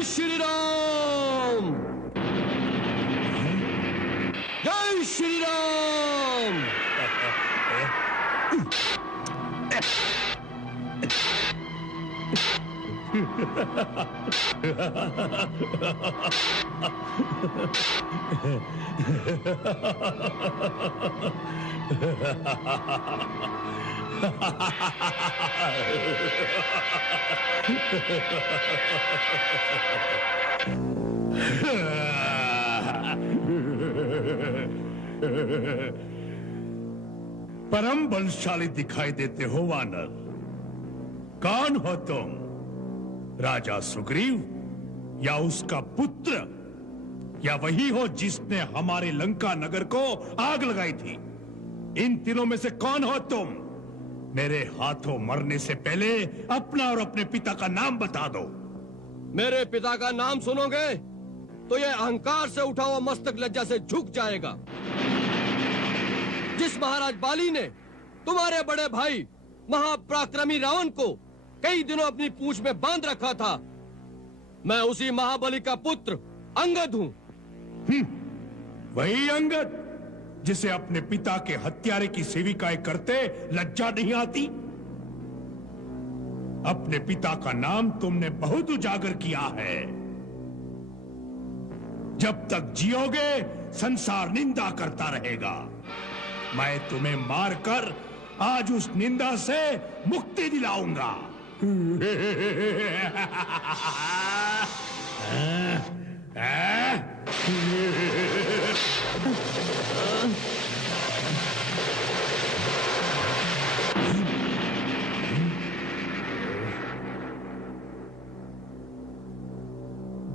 जय श्री राम, जय श्री राम। परम बलशाली दिखाई देते हो वानर। कौन हो तुम? राजा सुग्रीव या उसका पुत्र, या वही हो जिसने हमारे लंका नगर को आग लगाई थी? इन तीनों में से कौन हो तुम? मेरे हाथों मरने से पहले अपना और अपने पिता का नाम बता दो। मेरे पिता का नाम सुनोगे तो यह अहंकार से उठा हुआ मस्तक लज्जा से झुक जाएगा। जिस महाराज बाली ने तुम्हारे बड़े भाई महापराक्रमी रावण को कई दिनों अपनी पूंछ में बांध रखा था, मैं उसी महाबली का पुत्र अंगद हूं। वही अंगद जिसे अपने पिता के हत्यारे की सेविकाएं करते लज्जा नहीं आती? अपने पिता का नाम तुमने बहुत उजागर किया है। जब तक जियोगे संसार निंदा करता रहेगा। मैं तुम्हें मारकर आज उस निंदा से मुक्ति दिलाऊंगा।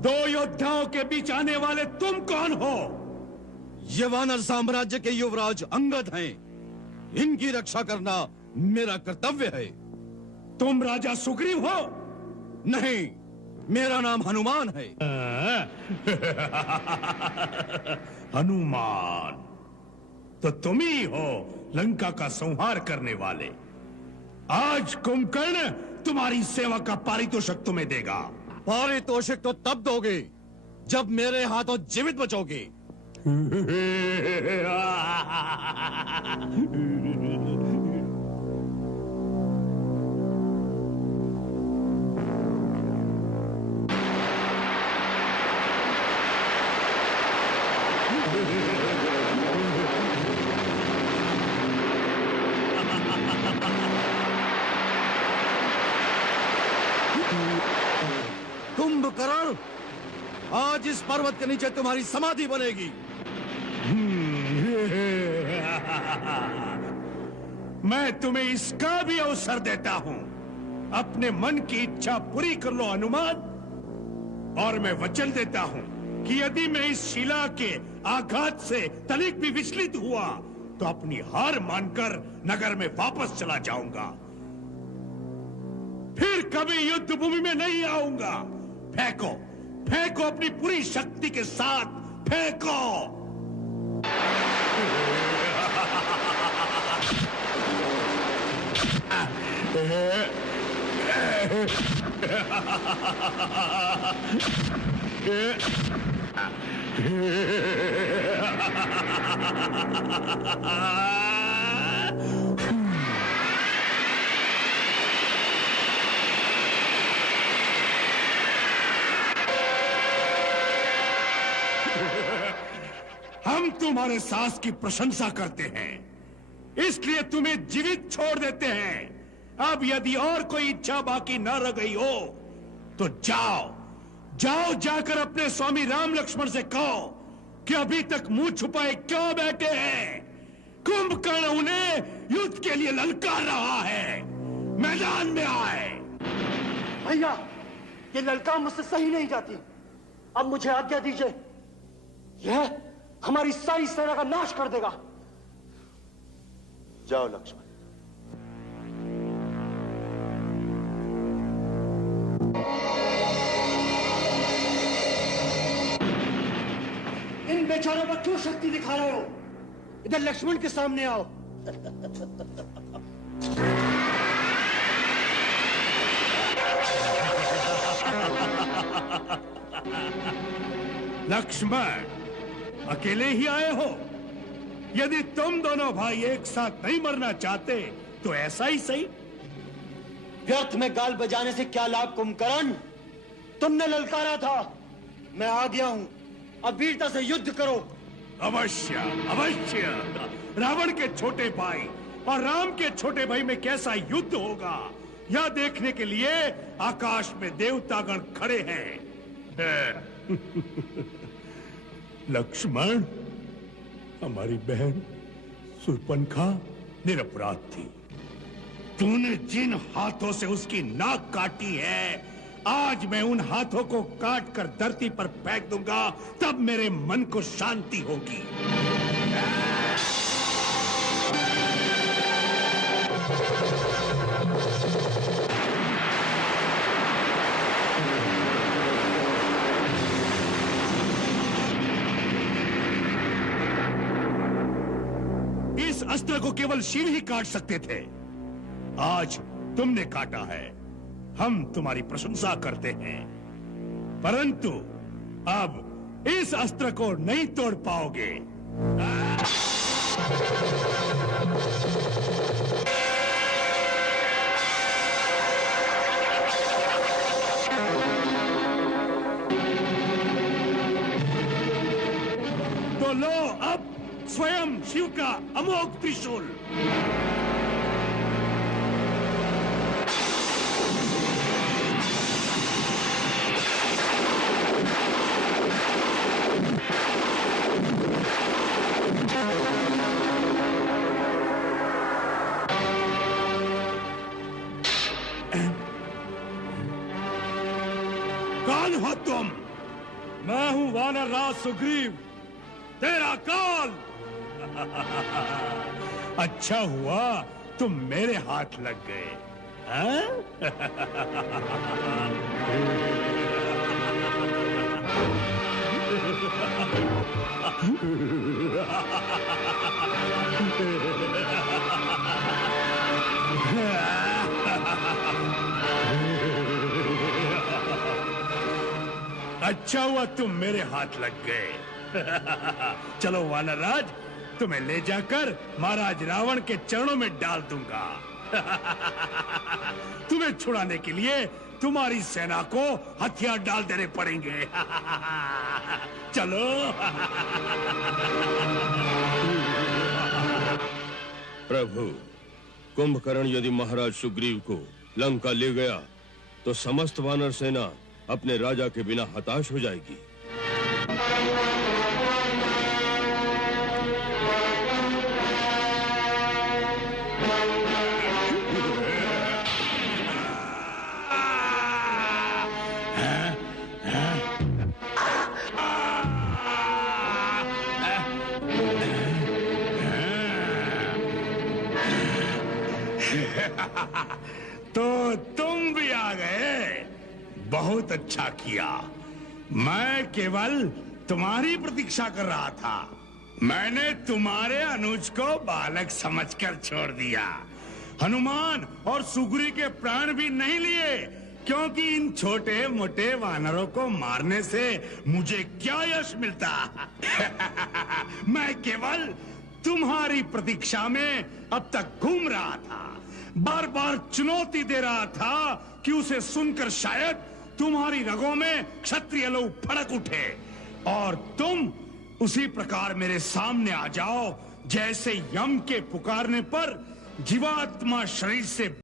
दो योद्धाओं के बीच आने वाले तुम कौन हो? ये वानर साम्राज्य के युवराज अंगद हैं। इनकी रक्षा करना मेरा कर्तव्य है। तुम राजा सुग्रीव हो? नहीं, मेरा नाम हनुमान है। हनुमान तो तुम ही हो लंका का संहार करने वाले। आज कुंभकर्ण तुम्हारी सेवा का पारितोषिक तुम्हें देगा। पारितोषिक तो तब दोगे जब मेरे हाथों जीवित बचोगे। कुंभकर्ण, आज इस पर्वत के नीचे तुम्हारी समाधि बनेगी। मैं तुम्हें इसका भी अवसर देता हूं। अपने मन की इच्छा पूरी कर लो हनुमान, और मैं वचन देता हूं कि यदि मैं इस शिला के आघात से तनिक भी विचलित हुआ तो अपनी हार मानकर नगर में वापस चला जाऊंगा। फिर कभी युद्ध भूमि में नहीं आऊंगा। फेंको, फेंको अपनी पूरी शक्ति के साथ, फेंको। हम तुम्हारे साहस की प्रशंसा करते हैं, इसलिए तुम्हें जीवित छोड़ देते हैं। अब यदि और कोई इच्छा बाकी न रह गई हो तो जाओ, जाओ जाकर अपने स्वामी राम लक्ष्मण से कहो कि अभी तक मुंह छुपाए क्यों बैठे हैं। कुंभकर्ण उन्हें युद्ध के लिए ललकार रहा है। मैदान में आए। भैया, ये ललकार मुझसे सही नहीं जाती। अब मुझे आज्ञा दीजिए, यह हमारी सारी सेना का नाश कर देगा। जाओ लक्ष्मण। इन बेचारों पर क्यों शक्ति दिखा रहे हो? इधर लक्ष्मण के सामने आओ। लक्ष्मण, अकेले ही आए हो? यदि तुम दोनों भाई एक साथ नहीं मरना चाहते तो ऐसा ही सही। व्यर्थ में गाल बजाने से क्या लाभ कुंभकर्ण? तुमने ललकारा था, मैं आ गया हूं, अब वीरता से युद्ध करो। अवश्य अवश्य। रावण के छोटे भाई और राम के छोटे भाई में कैसा युद्ध होगा, यह देखने के लिए आकाश में देवतागण खड़े हैं। लक्ष्मण, हमारी बहन शूर्पणखा निरपराध थी। तूने जिन हाथों से उसकी नाक काटी है, आज मैं उन हाथों को काट कर धरती पर फेंक दूंगा, तब मेरे मन को शांति होगी। इस अस्त्र को केवल शिव ही काट सकते थे, आज तुमने काटा है। हम तुम्हारी प्रशंसा करते हैं, परंतु अब इस अस्त्र को नहीं तोड़ पाओगे। तो लो अब स्वयं शिव का अमोघ त्रिशूल। कौन हो तुम? मैं हूं वानर राज सुग्रीव, तेरा काल। अच्छा हुआ तुम मेरे हाथ लग गए, हाँ? अच्छा हुआ तुम मेरे हाथ लग गए। चलो वानरराज, तुम्हें ले जाकर महाराज रावण के चरणों में डाल दूंगा। तुम्हें छुड़ाने के लिए तुम्हारी सेना को हथियार डाल देने पड़ेंगे। चलो। प्रभु, कुंभकर्ण यदि महाराज सुग्रीव को लंका ले गया तो समस्त वानर सेना अपने राजा के बिना हताश हो जाएगी। तो तुम भी आ गए, बहुत अच्छा किया। मैं केवल तुम्हारी प्रतीक्षा कर रहा था। मैंने तुम्हारे अनुज को बालक समझकर छोड़ दिया। हनुमान और सुग्री के प्राण भी नहीं लिए, क्योंकि इन छोटे मोटे वानरों को मारने से मुझे क्या यश मिलता। मैं केवल तुम्हारी प्रतीक्षा में अब तक घूम रहा था, बार बार चुनौती दे रहा था कि उसे सुनकर शायद तुम्हारी रगों में क्षत्रिय लोग फड़क उठे और तुम उसी प्रकार मेरे सामने आ जाओ, जैसे यम के पुकारने पर जीवात्मा शरीर से